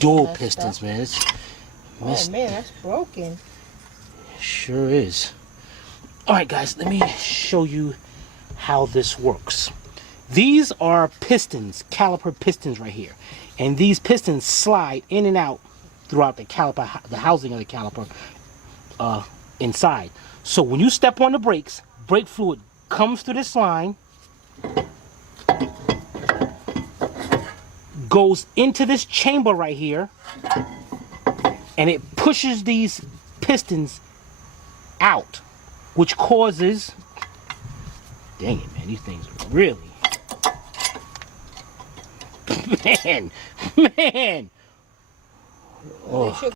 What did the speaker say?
dual pistons, man. It's oh man, that's broken. Sure is. Alright guys, let me show you how this works. These are pistons, caliper pistons right here. And these pistons slide in and out throughout the caliper, the housing of the caliper inside. So when you step on the brakes, brake fluid comes through this line, goes into this chamber right here, and it pushes these pistons out, which causes, dang it, man, these things are really, man, oh.